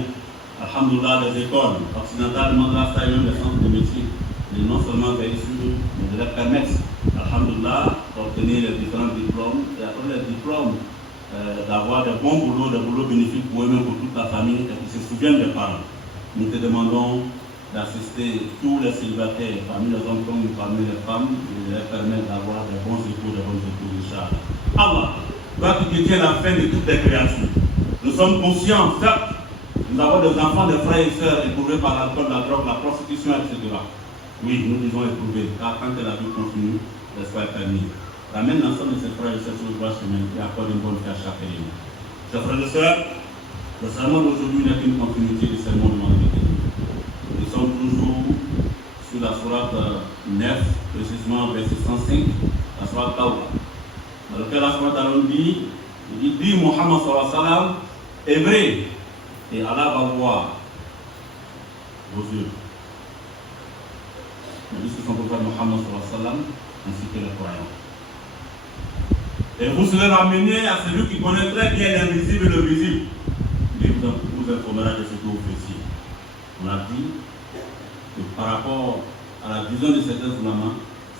alhamdoulilah, des écoles occidentales, madrasa et même des centres de métier, de non seulement veiller sur eux, mais de leur permettre, alhamdoulilah, d'obtenir les différents diplômes, et après les diplômes, d'avoir des bons boulots, des boulots bénéfiques pour eux-mêmes, pour toute la famille, et qui se souviennent des parents. Nous te demandons d'assister tous les célibataires, parmi les hommes comme parmi les femmes, et de leur permettre d'avoir des bons époux, Inch'Allah. Allah, toi qui tiens la fin de toutes les créatures, nous sommes conscients, certes, nous avons des enfants, des frères et sœurs éprouvés par l'alcool, la drogue, la prostitution, etc. Oui, nous disons éprouvés, car quand la vie continue, l'espoir est permis. Ramène l'ensemble de ces frères et sœurs sur le droit chemin et accorde une bonne vie à chacun de nous. Chers frères et sœurs, le sermon d'aujourd'hui n'est qu'une continuité du sermon de l'Antiquité. Nous sommes toujours sur la sourate 9, précisément verset 105, la sourate Tawbah. Dans lequel la sourate Al-Anbiya dit Muhammad sallallahu alayhi wa sallam est vrai et Allah va voir vos yeux. Il dit que son prophète Muhammad sallallahu alayhi wa sallam ainsi que les croyants. Et vous serez ramenés à celui qui connaît très bien l'invisible et le visible. Il vous informera de ce que vous faites. On a dit que par rapport à la vision de certains oulémas,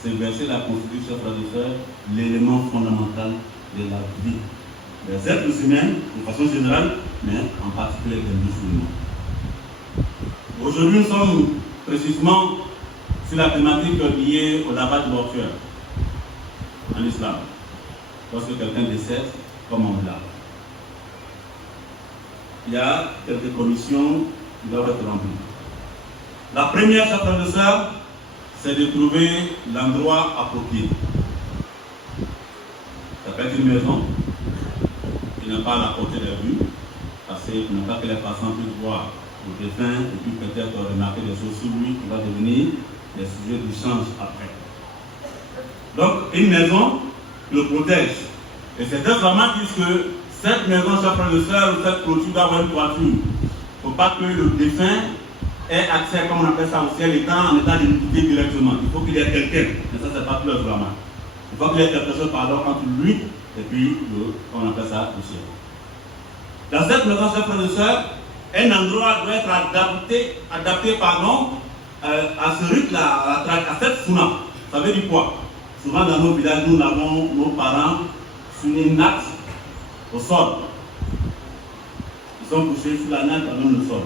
ce verset la constitue, chers frères et sœurs, l'élément fondamental de la vie des êtres humains, de façon générale, mais en particulier des musulmans. Aujourd'hui, nous sommes précisément sur la thématique liée au lavage mortuaire en islam. Lorsque quelqu'un décède, comment on lave? Il y a quelques commissions qui doivent être remplies. La première, chers frères et sœurs, c'est de trouver l'endroit approprié. Ça peut être une maison qui n'est pas à la portée des rues, parce qu'il ne faut pas que les passants puissent voir le défunt et puis peut-être remarquer des choses sur lui qui va devenir des sujets d'échange après. Donc, une maison le protège. Et certains vraiment disent que cette maison, chers frères et sœurs, ou cette clôture doit avoir une toiture. Il ne faut pas que le défunt ait accès, comme on appelle ça, au ciel, étant en état de nudité directement. Il faut qu'il y ait quelqu'un, et ça, c'est pas tout le vraiment. Il faut qu'il y ait quelque chose, pardon, entre lui et puis, on appelle ça, le ciel. Dans cette maison, chers frères et sœurs, un endroit doit être adapté à ce rythme-là, à cette souna. Ça veut dire quoi? Souvent dans nos villages, nous avons nos parents sur une natte au sol. Ils sont couchés sur la natte avant le sol.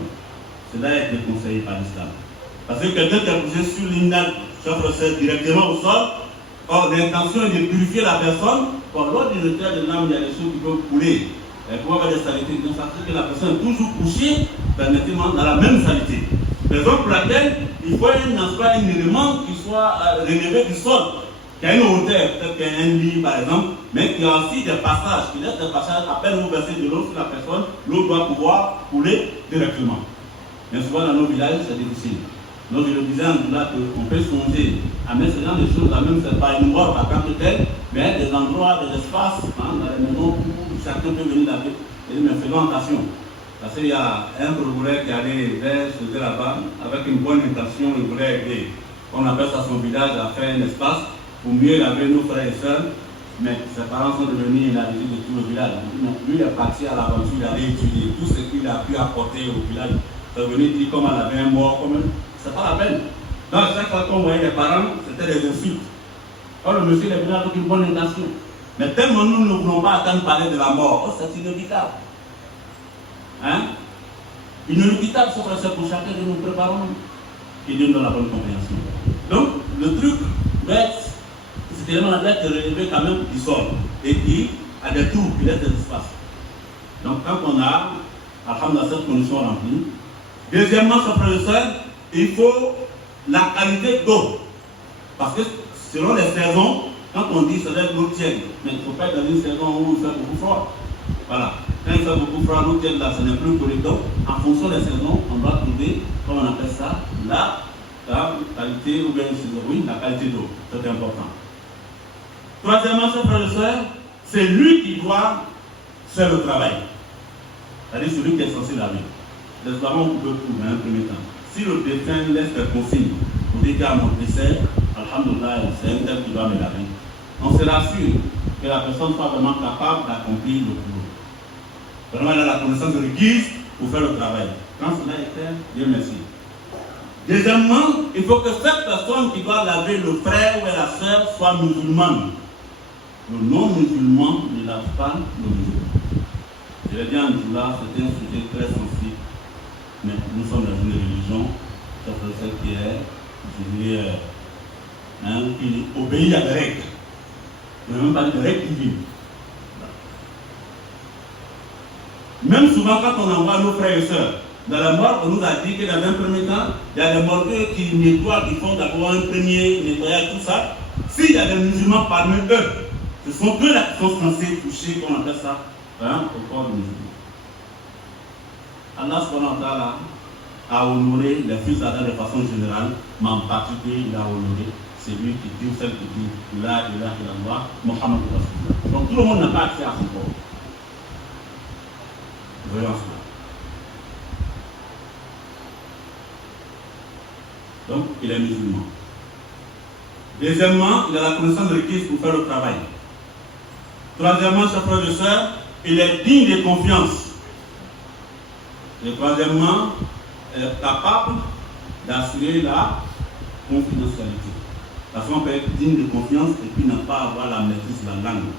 Cela est déconseillé par l'islam. Parce que quelqu'un qui est couché sur une natte, directement au sol, or l'intention est de purifier la personne. Lors du retrait de l'âme, il y a des choses qui peuvent couler. Il peut y avoir des saletés. Donc ça veut dire que la personne est toujours couchée dans la même saleté. Raison pour laquelle il faut un élément qui soit relevé du sol, qui a une hauteur, peut-être qu'il y a un lit par exemple, mais qui a aussi des passages, qui laisse des passages, à peine vous versez de l'eau sur la personne, l'eau doit pouvoir couler directement. Mais souvent dans nos villages, c'est difficile. Donc je le disais en là qu'on peut songer à mettre ce genre de choses là, même si ce n'est pas une mort par tant que tel, mais des endroits, des espaces, dans les maisons où chacun peut venir laver. Et mais faisons attention. Parce qu'il y a un Congolais qui allait vers ce là-bas avec une bonne intention, il voulait aider. On appelle ça son village à faire un espace pour mieux laver nos frères et sœurs. Mais ses parents sont devenus la visite de tout le village. Lui il est parti à l'aventure, il allait étudier tout ce qu'il a pu apporter au village. Il est venu dire comment elle avait un mort, c'est pas la peine. Donc chaque fois qu'on voyait les parents, c'était des insultes. Or le monsieur est venu avec une bonne intention. Mais tellement nous ne voulons pas attendre parler de la mort, c'est inévitable. Hein? Inévitable, c'est pour chacun de nous préparons, qui donne dans la bonne compréhension. Donc le truc doit être relevé quand même du sol et qui a des trous, qui laisse des espaces. Donc quand on a, alhamdoulilah, cette condition remplie, deuxièmement, ce professeur, il faut la qualité d'eau. Parce que selon les saisons, quand on dit que c'est l'eau tiède, mais il ne faut pas être dans une saison où il fait beaucoup froid. Voilà. Quand il fait beaucoup froid, l'eau tiède là, ce n'est plus pour les dons. En fonction des saisons, on doit trouver, comme on appelle ça, la qualité, ou bien oui, la qualité d'eau. C'est important. Troisièmement, ce professeur, c'est lui qui doit faire le travail. C'est-à-dire celui qui est censé laver. Les savants peuvent trouver un premier temps. Si le défunt laisse des consignes pour dire qu'à mon décès, alhamdoulilah, c'est un tel qui doit me laver, on se rassure que la personne soit vraiment capable d'accomplir le boulot. Vraiment, elle a la connaissance requise pour faire le travail. Quand cela est fait, Dieu merci. Deuxièmement, il faut que cette personne qui doit laver le frère ou la sœur soit musulmane. Le non-musulman ne lave pas le musulman. Je l'ai dit en disant, c'est un sujet très sensible. Mais nous sommes dans une religion, c'est qui est, je dirais, qui obéit à des règles. Il n'y a même pas de règles divines. Même souvent, quand on envoie nos frères et sœurs, dans la mort, on nous a dit que dans un premier temps, il y a des morgueux qui nettoient, qui font d'abord un premier nettoyage, tout ça. S'il y a des musulmans parmi eux, ce sont eux-là qui sont censés toucher, comme on appelle ça, au corps du musulman. Allah subhanahu wa ta'ala a honoré les fils d'Adam de façon générale, mais en particulier il a honoré celui qui dit ou celle qui dit La ilaha illallah, Muhammad Rasulullah. Donc tout le monde n'a pas accès à son corps. Voyons cela. Donc il est musulman. Deuxièmement, il a la connaissance requise pour faire le travail. Troisièmement, ce frère de sœur, il est digne de confiance. Et troisièmement, capable d'assurer la confidentialité. Parce qu'on peut être digne de confiance et puis ne pas avoir la maîtrise de la langue.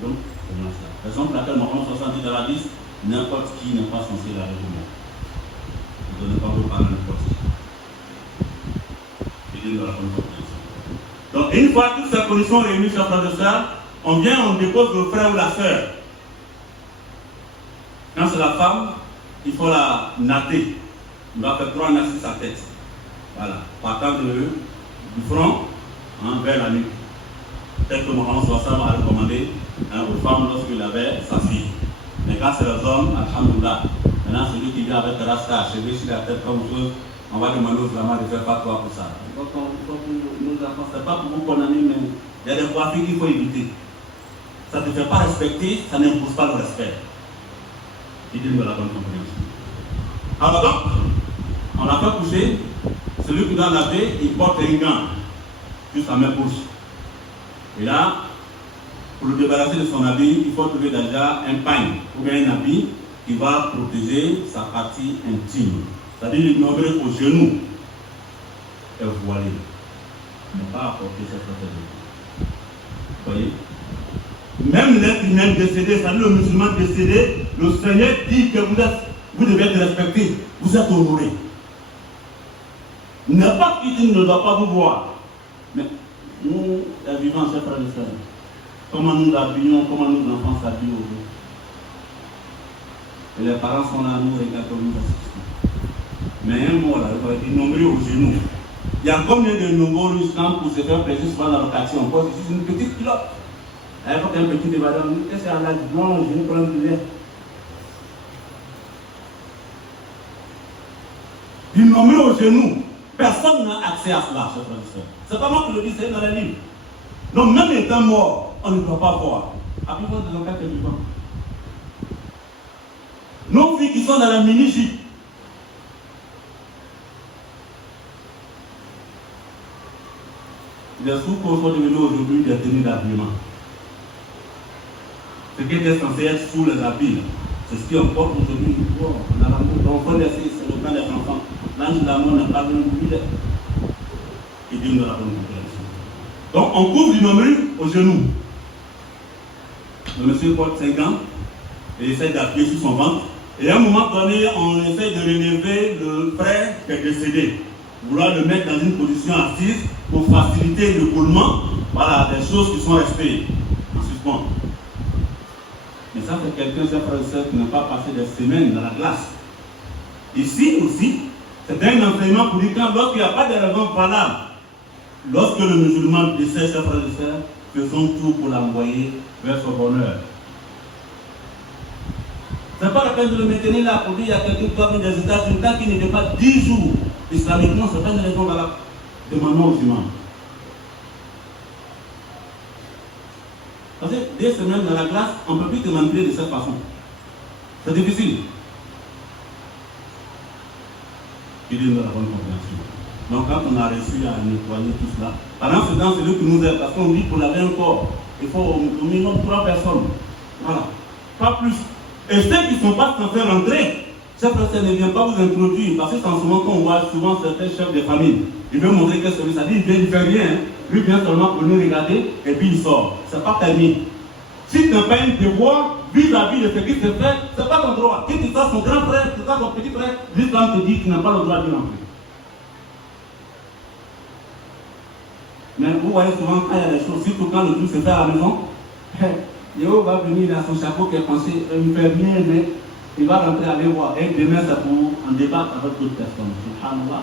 Donc, comment ça? Par exemple, laquelle Mohamed 70 dans la liste, n'importe qui n'est pas censé la répondre. Vous ne donnez pas vos parents n'importe qui. Et dans la bonne compréhension. Donc, une fois toutes ces conditions réunies sur frère de sœur, on vient, on dépose le frère ou la sœur. Quand c'est la femme, il faut la natter. On doit faire 3 nattes sur sa tête. Voilà. Partant du front vers la nuque. Tel que Mohamed Soissam a recommandé aux femmes lorsqu'il avait sa fille. Mais quand c'est les hommes, alhamdoulilah. Maintenant, celui qui vient avec le rasta achevé sur la tête comme chose, on va demander aux flamands de faire pas toi pour ça. Donc, nous enfants, ce n'est pas pour vous condamner, mais il y a des coiffures qu'il faut éviter. Ça ne te fait pas respecter, ça n'impose pas le respect. Il dit de la bonne compréhension. Alors donc, on a fait coucher, celui qui doit laver, il porte un gant sur sa main gauche. Et là, pour le débarrasser de son habit, il faut trouver déjà un pagne ou bien un habit qui va protéger sa partie intime. C'est-à-dire l'ignorer au genou et voilé. Ne pas apporter cette protection. Vous voyez? Même l'être humain décédé, c'est-à-dire le musulman décédé, le Seigneur dit que vous devez être respecté, vous êtes honoré. N'importe qui ne doit pas vous voir. Mais nous, les vivants, chers frères et sœurs, comment nous habillons, comment nos enfants s'habillent aujourd'hui. Et les parents sont là, nous regardons, nous assistons. Mais un mot là, il va être nombreux aux genoux. Il y a combien de nombreux Russes pour se faire plaisir souvent dans l'occasion? On pose ici une petite culotte. Il faut qu'un petit débat, qu'est-ce qu'il y a là? Non, je vais prendre du lait. Du nombreux aux genoux. Personne n'a accès à cela, chers frères et sœurs. C'est pas moi qui le dis, c'est dans les livres. Donc, même étant mort, on ne doit pas voir. À plus forte des enquêtes vivants. Nos filles qui sont dans la mini-jupe. Les sous-corps sont devenus aujourd'hui des tenues d'habillement. Ce qui était censé être sous les habits, c'est ce qui importe aujourd'hui. On a l'amour, donc on laisse, c'est le temps des enfants. L'ange de l'amour n'a pas besoin de lui. Et Dieu nous l'a donné. Donc on couvre du nombril au genou. Le monsieur porte 5 ans et essaie d'appuyer sur son ventre. Et à un moment donné, on essaie de relever le frère qui est décédé. Vouloir le mettre dans une position assise pour faciliter le coulement. Voilà, des choses qui sont restées en suspens. Mais ça, c'est quelqu'un, chers frères et sœurs, qui n'a pas passé des semaines dans la glace. Ici aussi, c'est un enseignement pour dire que lorsqu'il n'y a pas de raison valable, lorsque le musulman décède, chers frères et sœurs, faisons tout pour l'envoyer vers son bonheur. Ce n'est pas la peine de le maintenir là pour dire qu'il y a quelqu'un qui doit venir des États-Unis, tant qu'il n'était pas 10 jours islamiquement, ce n'est pas une raison valable. Demandons aux imams. Parce que des semaines dans la classe, on ne peut plus te manipuler de cette façon. C'est difficile. Il dit nous la bonne compréhension. Donc quand on a réussi à nettoyer tout cela, pendant ce temps, c'est lui qui nous aide, parce qu'on dit pour laver un corps, il faut au minimum 3 personnes. Voilà. Pas plus. Et ceux qui ne sont pas censés rentrer, cette personne ne vient pas vous introduire, parce que c'est en ce moment qu'on voit souvent certains chefs de famille. Il veut montrer que celui-là dit, il vient, il ne fait rien. Hein. Lui vient seulement pour nous regarder et puis il sort. Ce n'est pas permis. Si tu n'as pas un devoir vis-à-vis de ce qui se fait, ce n'est pas ton droit. Si tu sors son grand frère, tu sors son petit frère, l'islam te dit que tu n'as pas le droit d'y rentrer. Mais vous voyez souvent quand il y a des choses, surtout quand le tout se fait à la maison, Yého va venir dans son chapeau qui est pensé, il ne fait rien, mais il va rentrer aller voir. Et demain, c'est pour en débattre avec d'autres personnes. Subhanallah.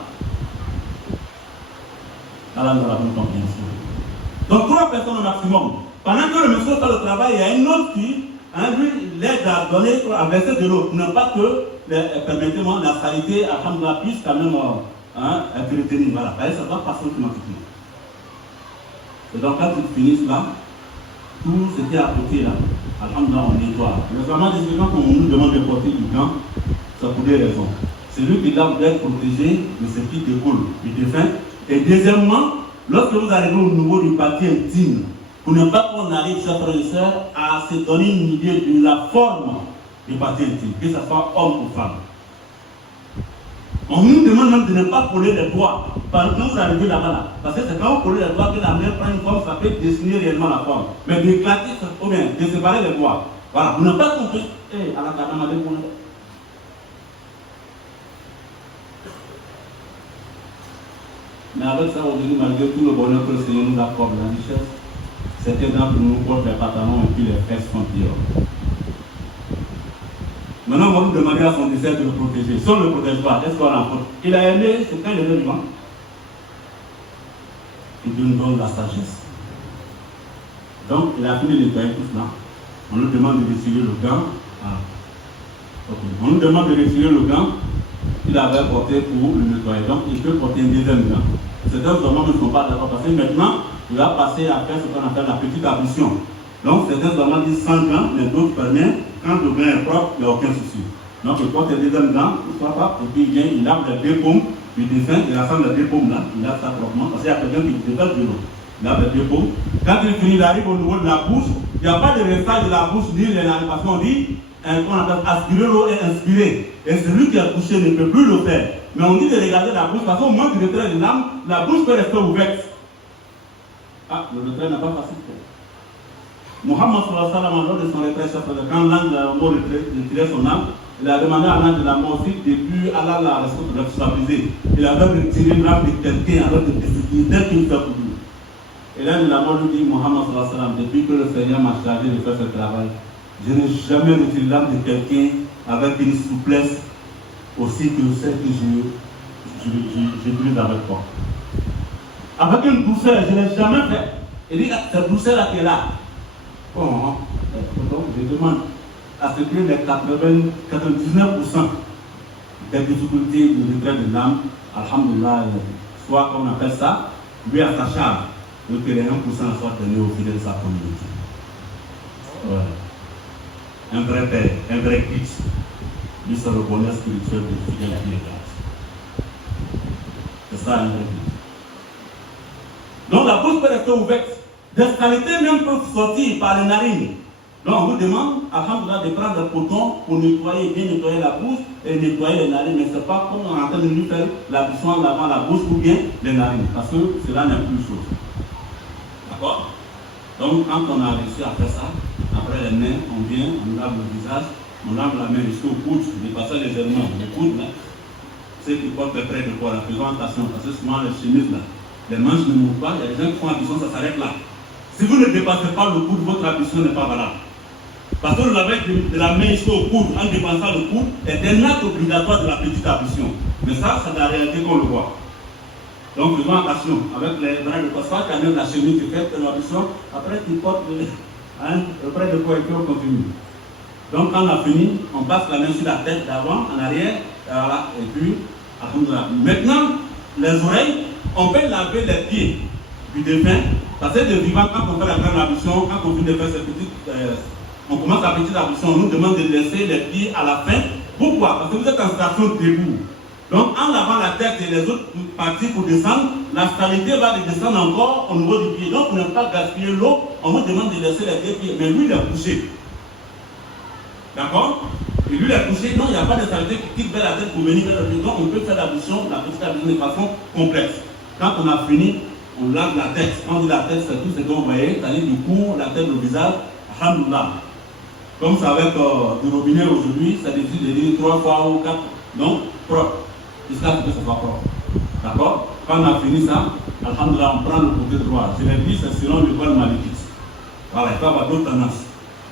Allah nous la bonne compréhension. Donc 3 personnes au maximum. Pendant que le monsieur fait le travail, il y a une autre qui, lui, l'aide à donner, à verser de l'eau. Non pas que, permettez-moi, la saleté, alhamdoulilah, puisse quand même être retenue. Voilà, ça doit passer automatiquement. Et donc quand ils finissent là, tout ce qui est à côté là, alhamdoulilah, on nettoie. Mais vraiment, quand on nous demande de porter du gant, c'est pour des raisons. C'est lui qui doit être protégé de ce qui découle du défunt. Et deuxièmement, lorsque vous arrivez au niveau du parti intime, pour ne pas qu'on arrive, chers frères et sœurs, à se donner une idée de la forme du parti intime, que ce soit homme ou femme. On nous demande même de ne pas coller les doigts quand vous arrivez là-bas. Là. Parce que c'est quand vous collez les doigts que la main prend une forme, ça peut dessiner réellement la forme. Mais d'éclater, ou bien de séparer les doigts. Voilà, vous n'avez pas compris. À la gare, mais avec ça, aujourd'hui, malgré tout le bonheur que le Seigneur nous accorde, la richesse, certains d'entre nous portent les pantalons et puis les fesses sont dehors. Maintenant, on va nous demander à son dessert de le protéger. Si on ne le protège pas, est-ce qu'on a faute? Il a aimé, c'est quand il est vivant. Et Dieu nous donne la sagesse. Donc, il a fini de nettoyer tout cela. On nous demande de retirer le gant. Ah. Okay. On nous demande de retirer le gant qu'il avait porté pour le nettoyer. Donc, il peut porter un deuxième gant. Certains hommes ne sont pas d'accord parce que maintenant, il va passer à faire ce qu'on appelle la petite ablution. Donc, certains hommes disent 100 gants, mais d'autres permettent, quand le gant est propre, il n'y a aucun souci. Donc, il porte un deuxième gant, il soit propre, et puis il lave les 2 paumes du défunt, il rassemble les 2 paumes là, il lave ça proprement, parce qu'il y a quelqu'un qui déverse de l'eau. là, le dépôt. Quand il finit, il arrive au niveau de la bouche. Il n'y a pas de restage de la bouche ni les narines. Parce qu'on dit, qu'on appelle aspirer l'eau et inspirer. Et celui qui a touché ne peut plus le faire. Mais on dit de regarder la bouche parce qu'au manque de retrait de l'âme, la bouche peut rester ouverte. Ah, le retrait n'est pas facile. Mohammed sallallahu alayhi wa sallam, lors de son retrait, quand l'ange de la mort retirait son âme, il a demandé à l'ange de la mort si depuis Allah l'a responsabilisé. Il avait retiré l'âme de quelqu'un avec des difficultés qu'il fait pour lui. Et l'ange de la mort lui dit, Mohammed sallallahu alayhi wa sallam, depuis que le Seigneur m'a chargé de faire ce travail, je n'ai jamais retiré l'âme de quelqu'un avec une souplesse aussi que celle que je brise avec toi. Avec une douceur, je ne l'ai jamais fait. Il dit, cette douceur-là qui est là. Bon, donc je demande à ce que les 99% des difficultés de retrait de l'âme, alhamdulillah, soit comme on appelle ça, lui à sa charge, et que les 1% soient tenus au fil de sa communauté. Ouais. Un vrai père, un vrai Christ, lui c'est le bonheur spirituel de fidèles qui les garde. C'est ça un vrai Christ. Donc la bouche peut rester ouverte. Des qualités même peuvent sortir par les narines. Donc on vous demande, alhamdulillah, de prendre le coton pour nettoyer, bien nettoyer la bouche et nettoyer les narines. Mais ce n'est pas comme on est en train de lui faire l'ablution avant la bouche ou bien les narines. Parce que cela n'est plus chose. D'accord? Donc quand on a réussi à faire ça, après les mains, on vient, on lave le visage, on lave la main jusqu'au coude, dépassant les éléments. Le coude, là, ceux qui portent les près de corps, faisons attention, parce que souvent les chemises, là, les manches ne mouvent pas, il y a des gens qui font attention, ça s'arrête là. Si vous ne dépassez pas le coude, votre ablution n'est pas valable. Parce que le lavage de la main jusqu'au coude en dépassant le coude est un acte obligatoire de la petite ablution. Mais ça, c'est la réalité qu'on le voit. Donc faisons attention avec les bras de corps, quand même la chemise qui fait l'ablution, après tu portes le près de corps et puis on continue. Donc quand on a fini, on passe la main sur la tête d'avant, en arrière, et voilà, et puis, alhamdulillah. Maintenant, les oreilles, on peut laver les pieds du défunt. Parce que de vivant, quand on fait la grande ablution, quand on finit de faire cette petite, on commence la petite ablution, on nous demande de laisser les pieds à la fin. Pourquoi? Parce que vous êtes en station debout. Donc en lavant la tête et les autres parties pour descendre, la stabilité va descendre encore au niveau du pied. Donc pour ne pas gaspiller l'eau, on vous demande de laisser les pieds. Mais lui, il est couché. D'accord? Et lui, il est couché. Non, il n'y a pas de stabilité qui quitte vers la tête pour venir vers le pied. Donc on peut faire l'ablution, la petite ablution de façon complexe. Quand on a fini, on lave la tête. Quand on dit la tête, c'est tout ce que vous voyez, c'est-à-dire du cou, la tête, le visage, alhamdulillah. Comme c'est avec du robinet aujourd'hui, ça décide de dire 3 fois ou 4, donc propre, jusqu'à ce que ce soit propre. D'accord? Quand on a fini ça, alhamdulillah, on prend le côté droit. Je l'ai dit, c'est selon l'école maléfique. Voilà, il faut avoir d'autres tendances.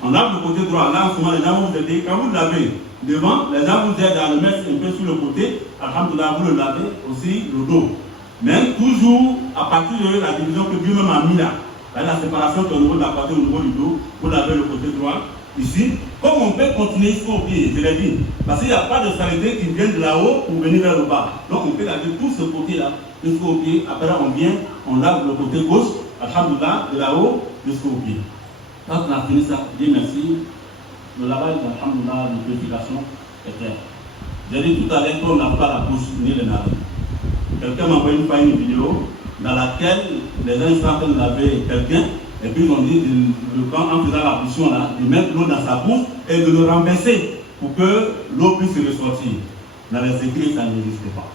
On lave le côté droit. Là, en ce moment, les gens vous aident. Quand vous lavez devant, les gens vous aident à le mettre un peu sur le côté. Alhamdulillah, vous le lavez aussi le dos. Mais toujours à partir de la division que Dieu même a mis là, la séparation qui est au niveau de la poitrine, au niveau du dos, vous lavez le côté droit, ici. Comme on peut continuer jusqu'au pied, je l'ai dit, parce qu'il n'y a pas de saleté qui vient de là-haut pour venir vers le bas. Donc on peut laver tout ce côté-là jusqu'au pied. Après on vient, on lave le côté gauche, alhamdulillah, de là-haut jusqu'au pied. Quand on a fini ça, Dieu merci, le lavage, alhamdulillah, de purification est clair. J'ai dit tout à l'heure qu'on n'a pas la bouche ni les narines. Quelqu'un m'a envoyé une vidéo dans laquelle les gens sont en train de laver quelqu'un et puis ils ont dit en faisant la bouchon là, de mettre l'eau dans sa bouche et de le renverser pour que l'eau puisse ressortir. Dans les écrits, ça n'existe pas.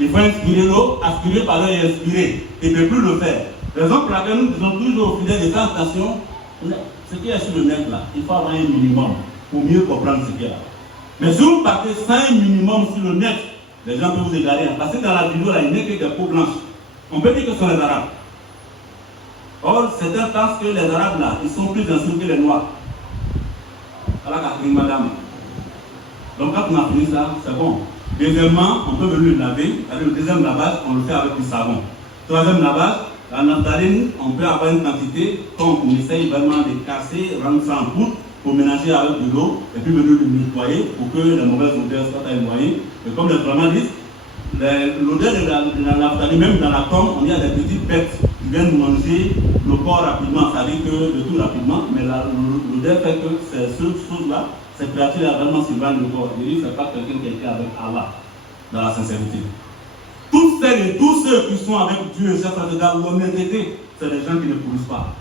Il faut inspirer l'eau, aspirer par l'œil et expirer. Il ne peut plus le faire. Raison pour laquelle nous disons toujours au fidèles de attention, ce qui est sur le net là, il faut avoir un minimum pour mieux comprendre ce qu'il y a là. Mais si vous partez sans un minimum sur le net, les gens peuvent vous égarer. Parce que dans la vidéo, là, il n'y a que des peaux blanches. On peut dire que ce sont les Arabes. Or, certains pensent que les Arabes, là, ils sont plus instruits que les Noirs. Alors, madame. Donc, quand on a fini ça, c'est bon. Deuxièmement, on peut venir le laver. Le deuxième lavage, on le fait avec du savon. Troisième lavage, la naphtaline, on peut avoir une quantité, quand on essaye vraiment de casser, rendre ça en poudre, pour mélanger avec de l'eau et puis venir le nettoyer pour que les mauvaises odeurs soient éloignées. Et comme les Flamands disent, l'odeur de la naphtaline, même dans la tombe, on y a des petites bêtes qui viennent manger le corps rapidement, ça dit que de tout rapidement, mais l'odeur fait que ces choses-là, cette créature-là vraiment s'éloigne du corps. Je dis, ce n'est pas quelqu'un qui est avec Allah, dans la sincérité. celles et tous ceux qui sont avec Dieu, chers frères et sœurs, l'honnêteté, c'est les gens qui ne pourrissent pas.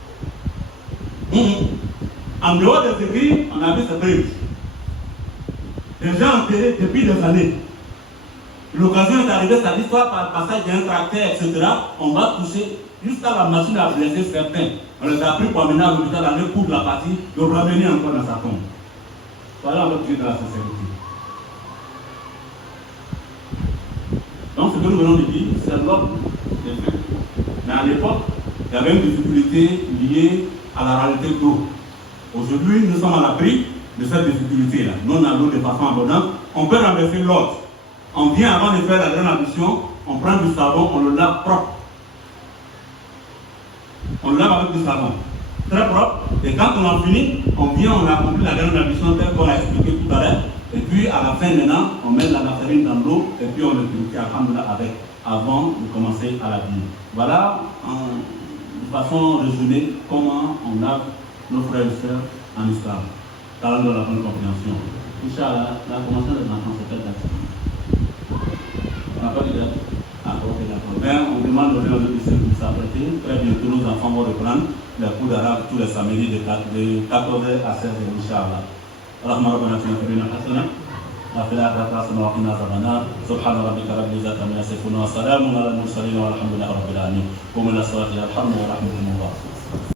En dehors des écrits, on a vu ces preuves. Les gens enterrés depuis des années. L'occasion est arrivée, c'est-à-dire soit par passage d'un tracteur, etc. On va toucher jusqu'à la machine à blesser certains. On les a pris pour amener à l'hôpital, aller coudre la partie, le ramener encore dans sa tombe. Voilà notre Dieu de la sincérité. Donc ce que nous venons de dire, c'est l'ordre des faits. Mais à l'époque, il y avait une difficulté liée à la réalité de l'eau. Aujourd'hui, nous sommes à l'abri de cette difficulté-là. Nous, on a l'eau de façon abondante. On peut renverser l'ordre. On vient avant de faire la grande ablution, on prend du savon, on le lave propre. On le lave avec du savon. Très propre. Et quand on a fini, on vient, on a accompli la grande ablution telle qu'on a expliqué tout à l'heure. Et puis à la fin maintenant, on met la naphthaline dans l'eau et puis on le purifie avec, avant de commencer à l'habiller. Voilà, de façon résumée, comment on a nos frères et sœurs en islam. Parlant de la bonne compréhension. Inch'Allah, la commencé des enfants, c'est quelle date? On n'a pas dit date? Ah, ok, d'accord. Mais on demande aux gens de s'apprêter. Très bientôt, nos enfants vont reprendre les cours d'arabe tous les samedis de 14h à 16h, Inch'Allah. اللهم ربنا اتنا في الدنيا حسنه وفي الاخره حسنه وقنا عذاب النار سبحان ربك رب العزه عما يصفون وسلام على المرسلين والحمد لله رب العالمين قوموا الى الصلاه يرحمنا ورحمكم الله.